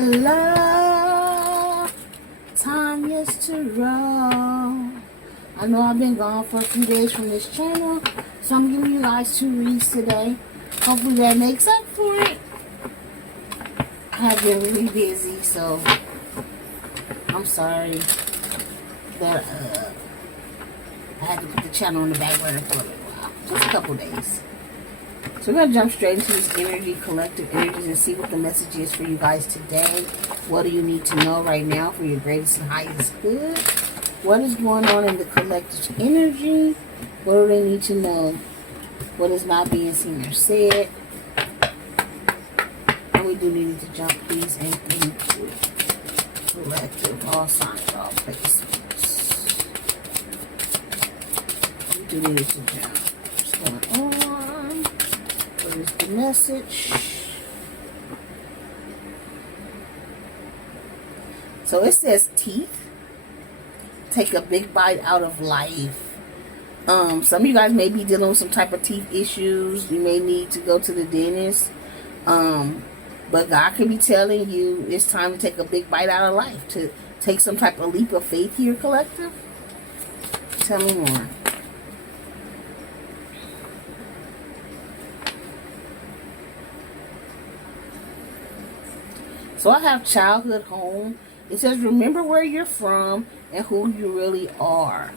Hello, Tanya's to roll. I know I've been gone for a few days from this channel, so I'm giving you guys 2 reads today. Hopefully that makes up for it. I have been really busy, so I'm sorry that I had to put the channel on the back burner for a little while. Just a couple days. So we're going to jump straight into this energy, collective energies, and see what the message is for you guys today. What do you need to know right now for your greatest and highest good? What is going on in the collective energy? What do they need to know? What is not being seen or said? And we do need to jump, please, and thank you. Collective, all signs, all placements. We do need to jump. What's going on? What is the message? So it says teeth. Take a big bite out of life. Some of you guys may be dealing with some type of teeth issues. You may need to go to the dentist. But God could be telling you it's time to take a big bite out of life. To take some type of leap of faith here, collective. Tell me more. So I have childhood home. It says remember where you're from and who you really are.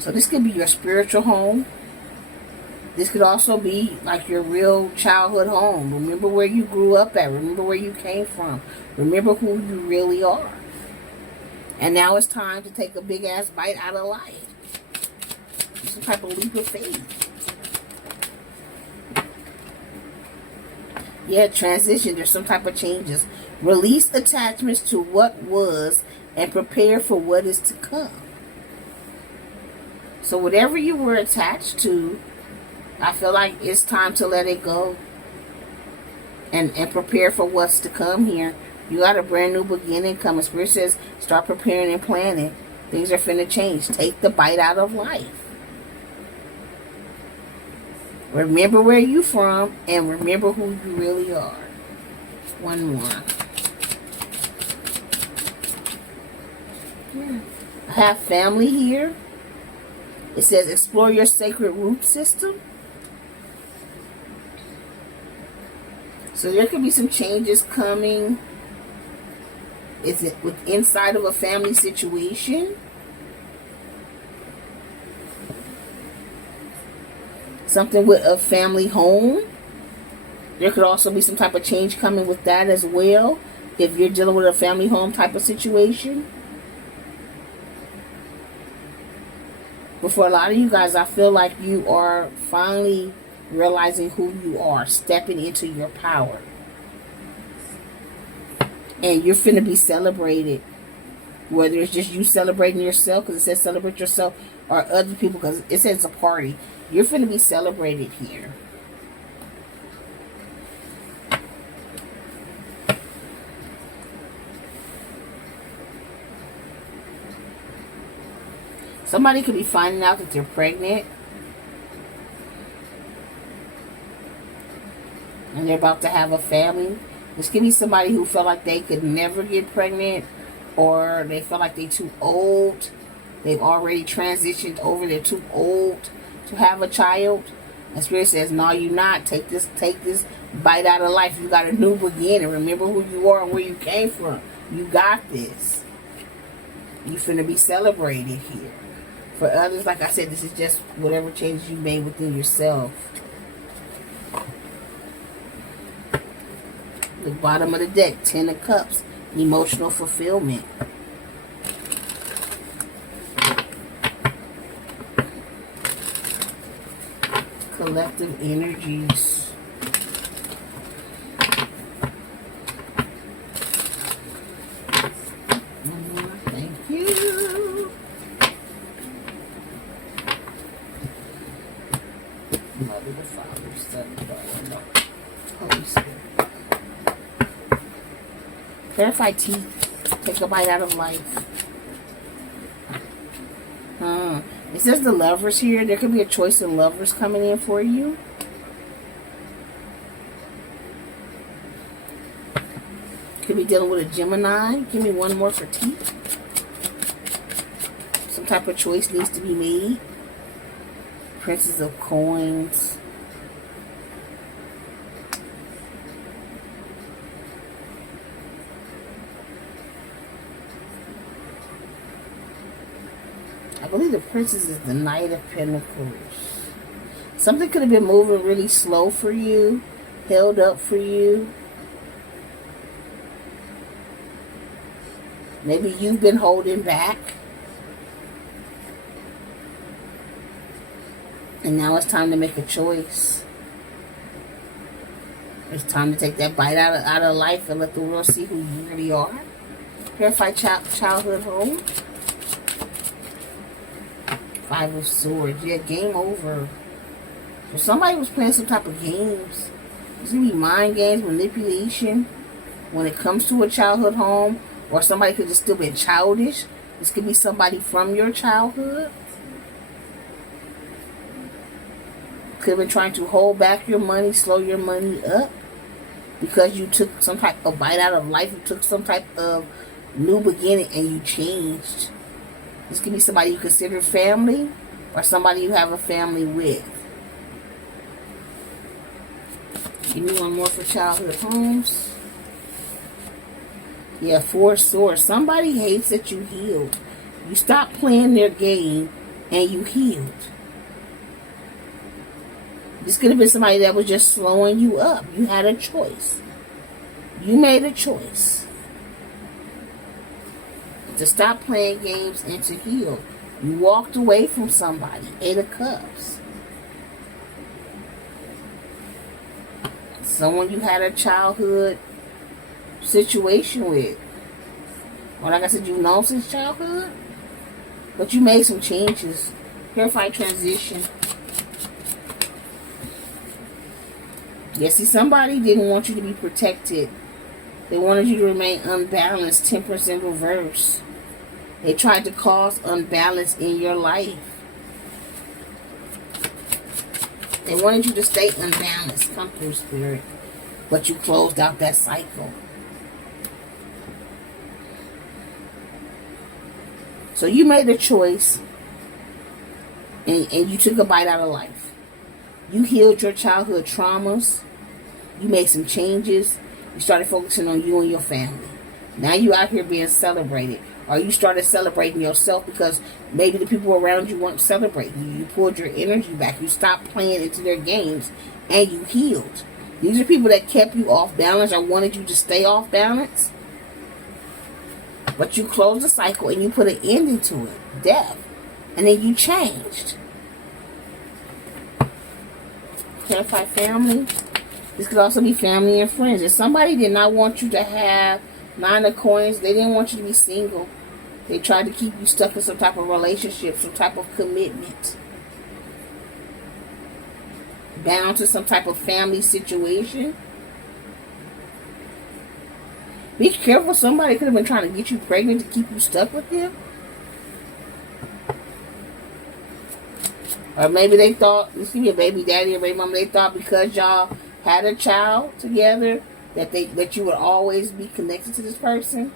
So this could be your spiritual home. This could also be like your real childhood home. Remember where you grew up at. Remember where you came from. Remember who you really are. And now it's time to take a big ass bite out of life. Some type of leap of faith. Yeah, transition. There's some type of changes. Release attachments to what was and prepare for what is to come. So whatever you were attached to, I feel like it's time to let it go and prepare for what's to come here. You got a brand new beginning coming. Spirit says start preparing and planning. Things are finna change. Take the bite out of life. Remember where you from and remember who you really are. One more. Yeah. I have family here. It says explore your sacred root system. So there could be some changes coming. Is it inside of a family situation? Something with a family home. There could also be some type of change coming with that as well. If you're dealing with a family home type of situation. But for a lot of you guys, I feel like you are finally realizing who you are. Stepping into your power. And you're finna be celebrated. Whether it's just you celebrating yourself, because it says celebrate yourself, or other people, because it says a party. You're finna be celebrated here. Somebody could be finding out that they're pregnant. And they're about to have a family. This could be somebody who felt like they could never get pregnant. Or they feel like they're too old. They've already transitioned over. They're too old to have a child. And Spirit says, no, you're not. Take this bite out of life. You got a new beginning. Remember who you are and where you came from. You got this. You're finna be celebrated here. For others, like I said, this is just whatever changes you made within yourself. The bottom of the deck, 10 of Cups. Emotional fulfillment. Collective energies. Thank you. Mother, the Father, Son, God, Holy Spirit. Clarify teeth. Take a bite out of life. It says the Lovers here. There could be a choice of lovers coming in for you. Could be dealing with a Gemini. Give me one more for teeth. Some type of choice needs to be made. Princess of Coins. I believe the Princess is the Knight of Pentacles. Something could have been moving really slow for you, held up for you. Maybe you've been holding back. And now it's time to make a choice. It's time to take that bite out of life and let the world see who you really are. Purify childhood home. Five of Swords. Yeah, game over. So somebody was playing some type of games. It's going to be mind games, manipulation. When it comes to a childhood home. Or somebody could just still be childish. This could be somebody from your childhood. Could have been trying to hold back your money, slow your money up. Because you took some type of bite out of life. You took some type of new beginning and you changed. This could be somebody you consider family. Or somebody you have a family with. Give me one more for childhood homes. Yeah, Four of Swords. Somebody hates that you healed. You stopped playing their game and you healed. This could have been somebody that was just slowing you up. You had a choice. You made a choice. To stop playing games and to heal. You walked away from somebody. Eight of Cups. Someone you had a childhood situation with. Or like I said, you've known since childhood. But you made some changes. Purify transition. Yeah, see, somebody didn't want you to be protected. They wanted you to remain unbalanced. Temperance in reverse. They tried to cause unbalance in your life. They wanted you to stay unbalanced. Come through, Spirit. But you closed out that cycle. So you made a choice and you took a bite out of life. You healed your childhood traumas. You made some changes. You started focusing on you and your family. Now you out here being celebrated. Or you started celebrating yourself because maybe the people around you weren't celebrating you. You pulled your energy back. You stopped playing into their games and you healed. These are people that kept you off balance or wanted you to stay off balance. But you closed the cycle and you put an ending to it. Death. And then you changed. Clarify family. This could also be family and friends. If somebody did not want you to have Nine of Coins, they didn't want you to be single. They tried to keep you stuck in some type of relationship, some type of commitment. Bound to some type of family situation. Be careful, somebody could have been trying to get you pregnant to keep you stuck with them. Or maybe they thought, this could be a baby daddy or baby mama, they thought because y'all had a child together that you would always be connected to this person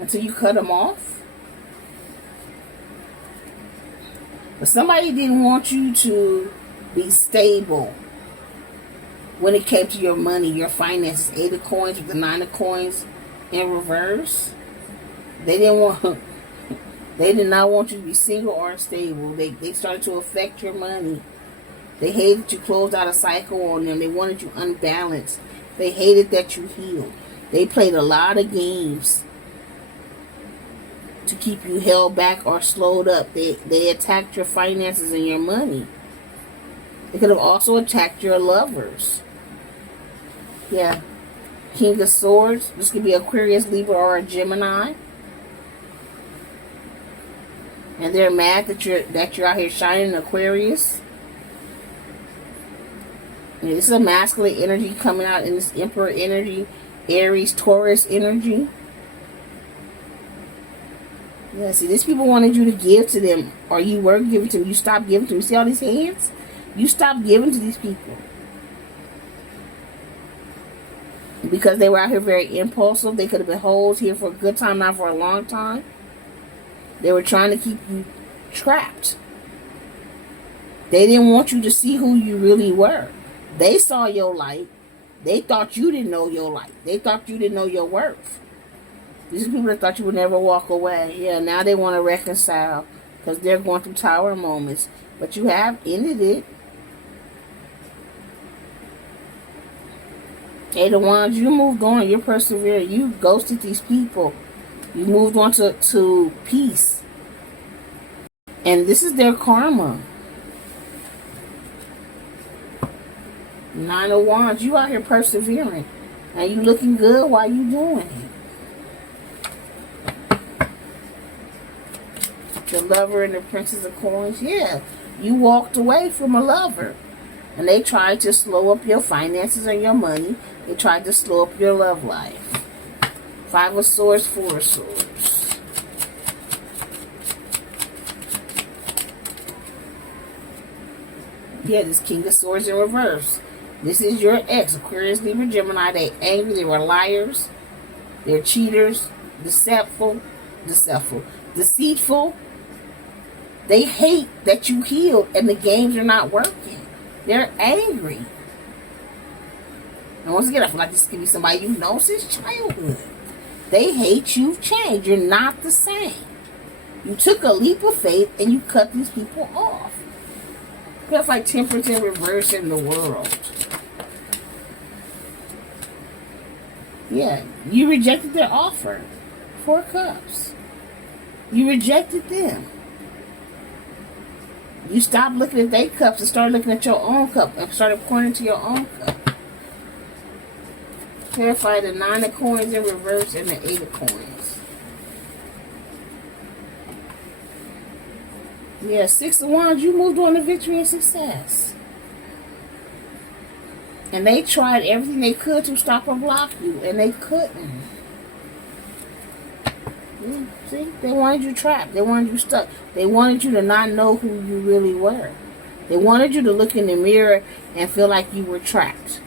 until you cut them off. But somebody didn't want you to be stable when it came to your money, your finances. Eight of Coins with the Nine of Coins in reverse. They did not want you to be single or stable. They started to affect your money. They hated you closed out a cycle on them. They wanted you unbalanced. They hated that you healed. They played a lot of games to keep you held back or slowed up. They attacked your finances and your money. They could have also attacked your lovers. Yeah. King of Swords. This could be Aquarius, Libra, or a Gemini. And they're mad that you're out here shining Aquarius. Yeah, this is a masculine energy coming out in this Emperor energy, Aries, Taurus energy. Yeah, see, these people wanted you to give to them, or you were giving to them. You stopped giving to them. See all these hands? You stopped giving to these people. Because they were out here very impulsive. They could have been hoes here for a good time, not for a long time. They were trying to keep you trapped. They didn't want you to see who you really were. They saw your light. They thought you didn't know your light. They thought you didn't know your worth. These are people that thought you would never walk away. Yeah, now they want to reconcile because they're going through tower moments. But you have ended it. Eight of Wands, you moved on. You're persevering. You ghosted these people. You moved on to peace. And this is their karma. Nine of Wands, you out here persevering. And you looking good while you doing it. The Lover and the Princess of Coins. Yeah, you walked away from a lover. And they tried to slow up your finances and your money. They tried to slow up your love life. Five of Swords, Four of Swords. Yeah, this King of Swords in reverse. This is your ex, Aquarius, Libra, Gemini. They angry. They were liars. They're cheaters. Deceitful. They hate that you healed and the games are not working. They're angry. And once again, I feel like this could be somebody you've known since childhood. They hate you've changed. You're not the same. You took a leap of faith and you cut these people off. Feels like temperance in reverse in the world. Yeah, you rejected their offer. 4 cups. You rejected them. You stopped looking at their cups and started looking at your own cup and started pointing to your own cup. Clarify the 9 of Coins in reverse and the 8 of Coins. Yeah, 6 of Wands, you moved on to victory and success. And they tried everything they could to stop or block you, and they couldn't. See, they wanted you trapped. They wanted you stuck. They wanted you to not know who you really were. They wanted you to look in the mirror and feel like you were trapped.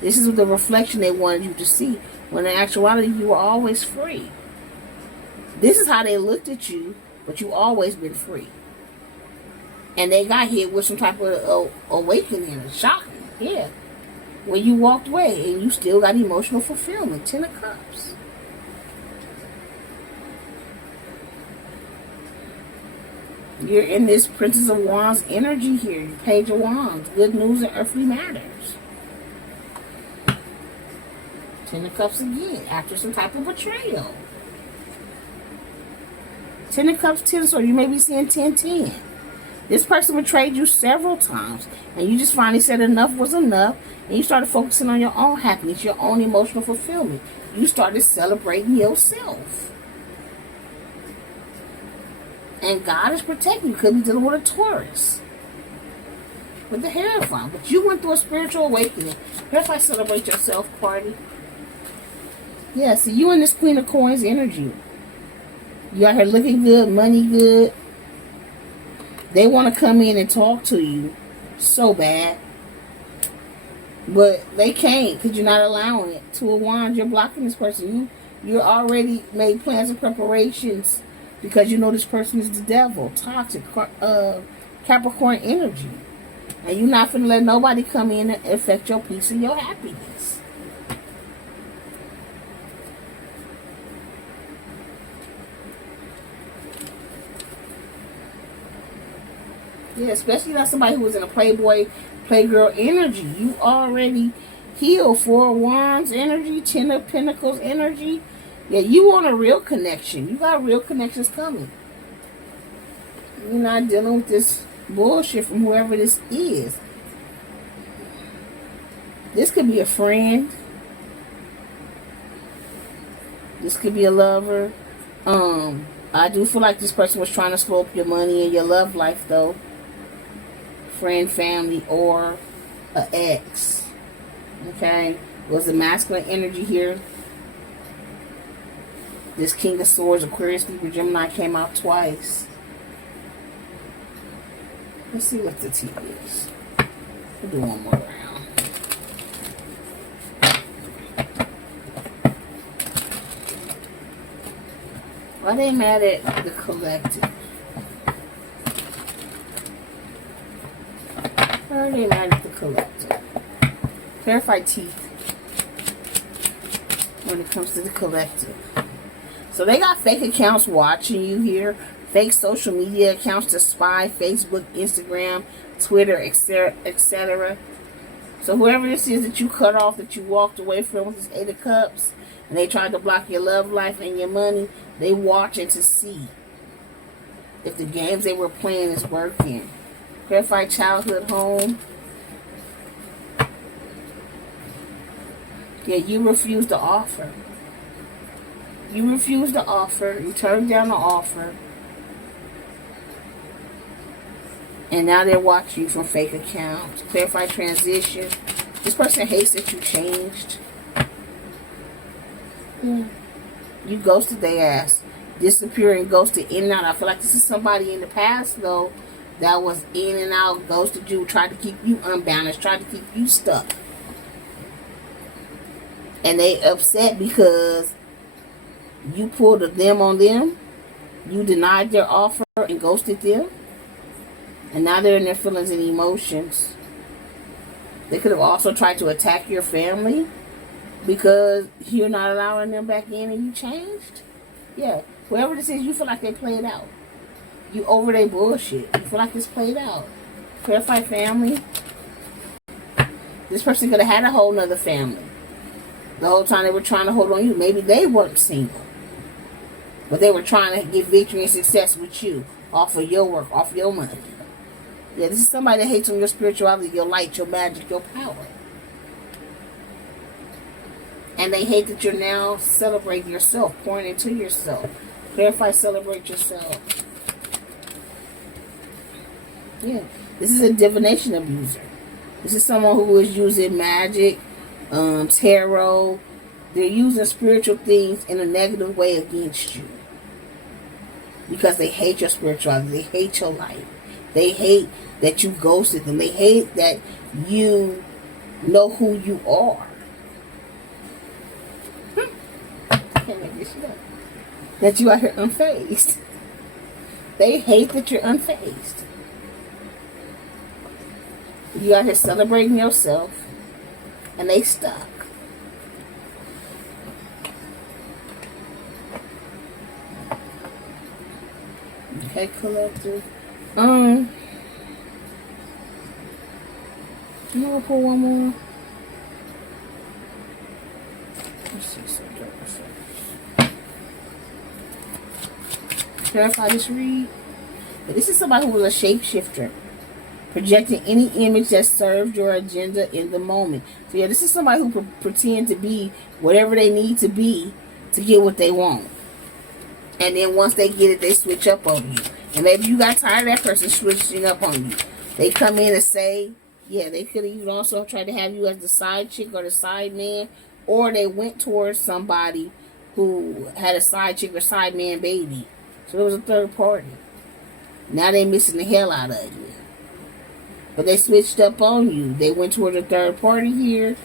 This is the reflection they wanted you to see, when in actuality you were always free. This is how they looked at you, but you always been free. And they got hit with some type of awakening, shocking. Yeah. When you walked away and you still got emotional fulfillment. 10 of Cups. You're in this Princess of Wands energy here. Page of Wands. Good news and earthly matters. 10 of Cups again. After some type of betrayal. 10 of Cups, 10 of Swords. You may be seeing 10-10. This person betrayed you several times. And you just finally said enough was enough. And you started focusing on your own happiness. Your own emotional fulfillment. You started celebrating yourself. And God is protecting you. Could be dealing with a Taurus. With the Hierophant. But you went through a spiritual awakening. If I celebrate yourself, party. Yeah, so you and this Queen of Coins energy. You out here looking good, money good. They want to come in and talk to you so bad. But they can't because you're not allowing it. 2 of Wands, you're blocking this person. You already made plans and preparations because you know this person is the devil. Toxic, Capricorn energy. And you're not going to let nobody come in and affect your peace and your happiness. Yeah, especially not somebody who was in a playboy, playgirl energy. You already healed. 4 of Wands energy, 10 of Pentacles energy. Yeah, you want a real connection. You got real connections coming. You're not dealing with this bullshit from whoever this is. This could be a friend. This could be a lover. I do feel like this person was trying to slow up your money and your love life, though. Friend, family, or an ex. Okay? Was a masculine energy here. This King of Swords, Aquarius, Libra, Gemini came out twice. Let's see what the tea is. We'll do one more round. Why they mad at the collective? Why are they mad at the collective? Clarify teeth when it comes to the collective. So they got fake accounts watching you here. Fake social media accounts to spy. Facebook, Instagram, Twitter, etc. So whoever this is that you cut off, that you walked away from with this 8 of Cups, and they tried to block your love life and your money, they watching to see if the games they were playing is working. Clarify childhood home. Yeah, you refused the offer. You refused the offer. You turned down the offer. And now they're watching you from fake accounts. Clarify transition. This person hates that you changed. Yeah. You ghosted their ass. Disappearing, ghosted, in and out. I feel like this is somebody in the past, though, that was in and out, ghosted you, tried to keep you unbalanced, tried to keep you stuck. And they upset because you pulled a them on them. You denied their offer and ghosted them. And now they're in their feelings and emotions. They could have also tried to attack your family because you're not allowing them back in and you changed. Yeah. Whoever this is, you feel like they played out. You over their bullshit. You feel like it's played out. Clarify family. This person could have had a whole nother family. The whole time they were trying to hold on you. Maybe they weren't single. But they were trying to get victory and success with you. Off of your work, off your money. Yeah, this is somebody that hates on your spirituality, your light, your magic, your power. And they hate that you're now celebrating yourself, pouring into yourself. Clarify, celebrate yourself. Yeah, this is a divination abuser. This is someone who is using magic, tarot. They're using spiritual things in a negative way against you. Because they hate your spirituality. They hate your life. They hate that you ghosted them. They hate that you know who you are. I can't make this shit up. That you out here unfazed. They hate that you're unfazed. You out here celebrating yourself. And they stuck. Okay, collective. I'm gonna pull one more. Let's see something. Clarify this read. This is somebody who was a shapeshifter, projecting any image that served your agenda in the moment. So yeah, this is somebody who pretend to be whatever they need to be to get what they want. And then once they get it, they switch up on you. And maybe you got tired of that person switching up on you. They come in and say, yeah, they could have even also tried to have you as the side chick or the side man. Or they went towards somebody who had a side chick or side man baby. So it was a third party. Now they missing the hell out of you. But they switched up on you. They went towards a third party here.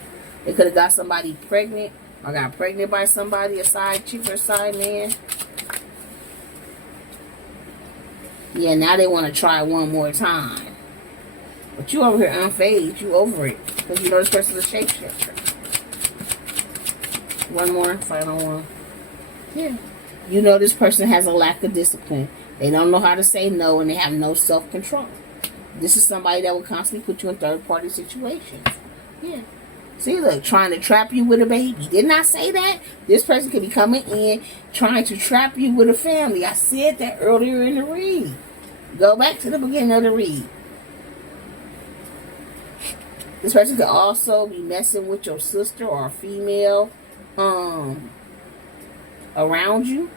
They could have got somebody pregnant. Or got pregnant by somebody, a side chick or side man. Yeah, now they want to try one more time. But you over here unfazed. You over it. Because you know this person's a shapeshifter. One more. Final one. Yeah. You know this person has a lack of discipline. They don't know how to say no and they have no self-control. This is somebody that will constantly put you in third-party situations. Yeah. See, look, trying to trap you with a baby. Didn't I say that? This person could be coming in trying to trap you with a family. I said that earlier in the read. Go back to the beginning of the read. This person could also be messing with your sister or a female around you.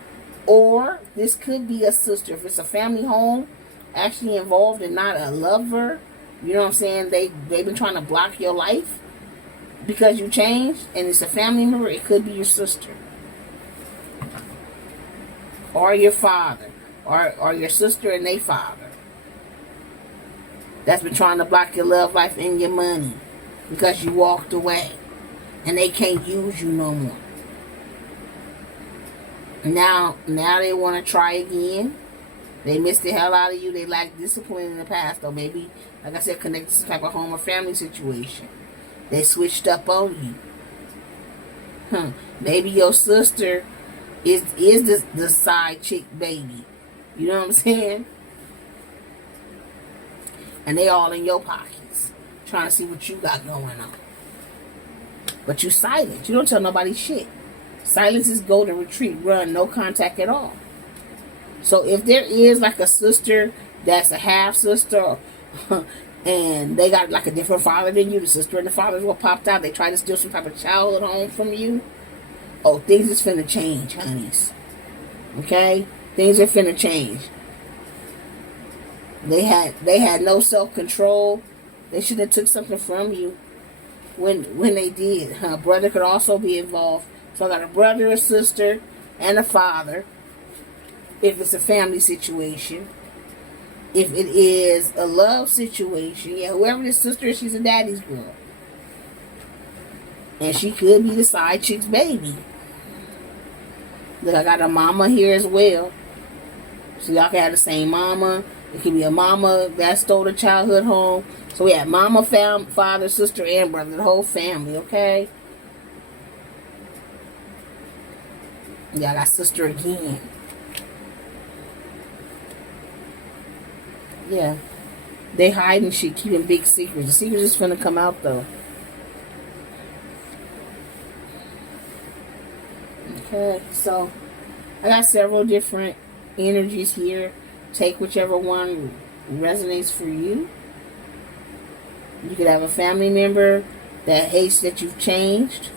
Or this could be a sister. If it's a family home, actually involved and not a lover. You know what I'm saying? They've been trying to block your life because you changed, and it's a family member. It could be your sister or your father or your sister and their father that's been trying to block your love life and your money because you walked away and they can't use you no more. Now they want to try again. They missed the hell out of you. They lacked discipline in the past, or maybe, like I said, connected to some type of home or family situation. They switched up on you. Maybe your sister is the side chick baby. You know what I'm saying? And they all in your pockets, trying to see what you got going on. But you silent. You don't tell nobody shit. Silence is golden retreat. Run, no contact at all. So if there is like a sister that's a half sister, and they got like a different father than you, the sister and the father were popped out, they try to steal some type of childhood home from you. Oh, things is finna change, honeys. Okay? Things are finna change. They had no self-control. They should have took something from you when they did. A brother could also be involved. So I got a brother, a sister, and a father. If it's a family situation. If it is a love situation, yeah, whoever this sister is, she's a daddy's girl. And she could be the side chick's baby. Look, I got a mama here as well. So y'all can have the same mama. It could be a mama that stole the childhood home. So we have mama, father, sister, and brother. The whole family, okay? Yeah, I got sister again. Yeah. They hiding shit, keeping big secrets. The secrets is finna come out, though. Okay, so I got several different energies here. Take whichever one resonates for you. You could have a family member that hates that you've changed.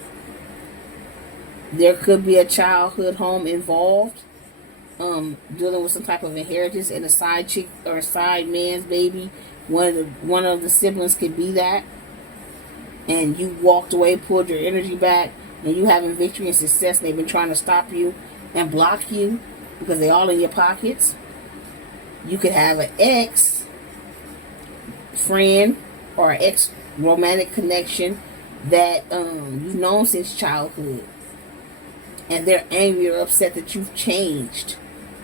There could be a childhood home involved, dealing with some type of inheritance, and a side chick or a side man's baby. One of the siblings could be that, and you walked away, pulled your energy back, and you having victory and success. And they've been trying to stop you and block you because they're all in your pockets. You could have an ex friend or an ex romantic connection that you've known since childhood, and they're angry or upset that you've changed.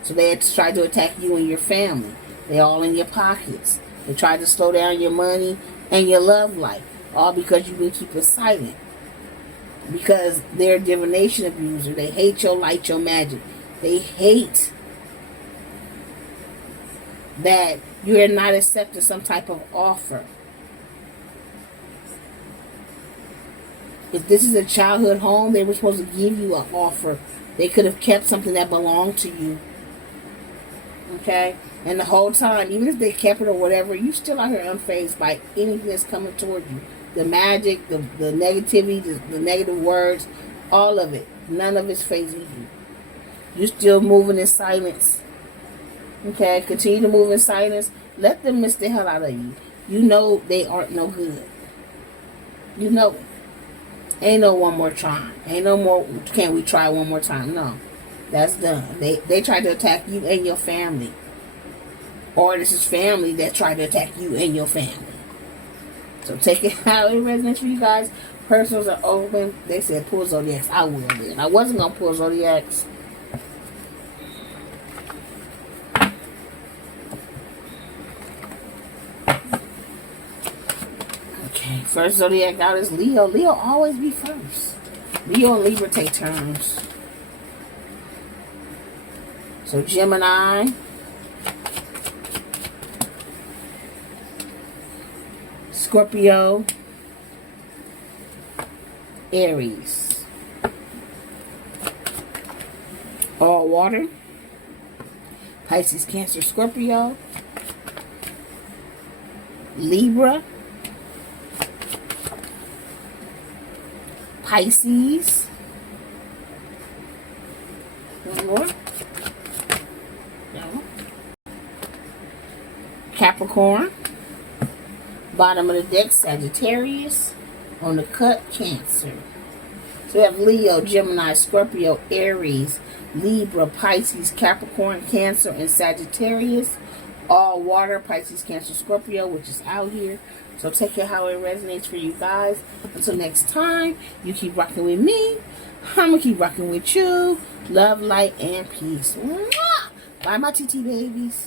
So they had to try to attack you and your family. They're all in your pockets. They tried to slow down your money and your love life, all because you've been keeping silent. Because they're a divination abuser. They hate your light, your magic. They hate that you're not accepting some type of offer. If this is a childhood home, they were supposed to give you an offer. They could have kept something that belonged to you. Okay? And the whole time, even if they kept it or whatever, you still out here unfazed by anything that's coming toward you. The magic, the negativity, the negative words, all of it. None of it's phasing you. You're still moving in silence. Okay? Continue to move in silence. Let them miss the hell out of you. You know they aren't no good. You know it. Ain't no one more try. Ain't no more, can we try one more time? No. That's done. They tried to attack you and your family. Or this is family that tried to attack you and your family. So take it how it resonates for you guys. Personals are open. They said pull Zodiacs. I will then. I wasn't going to pull Zodiacs. Okay, first Zodiac out is Leo. Leo always be first. Leo and Libra take turns. So Gemini, Scorpio, Aries. All water. Pisces, Cancer, Scorpio, Libra, Pisces. One more. No. Capricorn. Bottom of the deck, Sagittarius. On the cut, Cancer. So we have Leo, Gemini, Scorpio, Aries, Libra, Pisces, Capricorn, Cancer, and Sagittarius. all water, Pisces, Cancer, Scorpio, which is out here. So take it how it resonates for you guys. Until next time, you keep rocking with me. I'm going to keep rocking with you. Love, light, and peace. Mwah! Bye, my TT babies.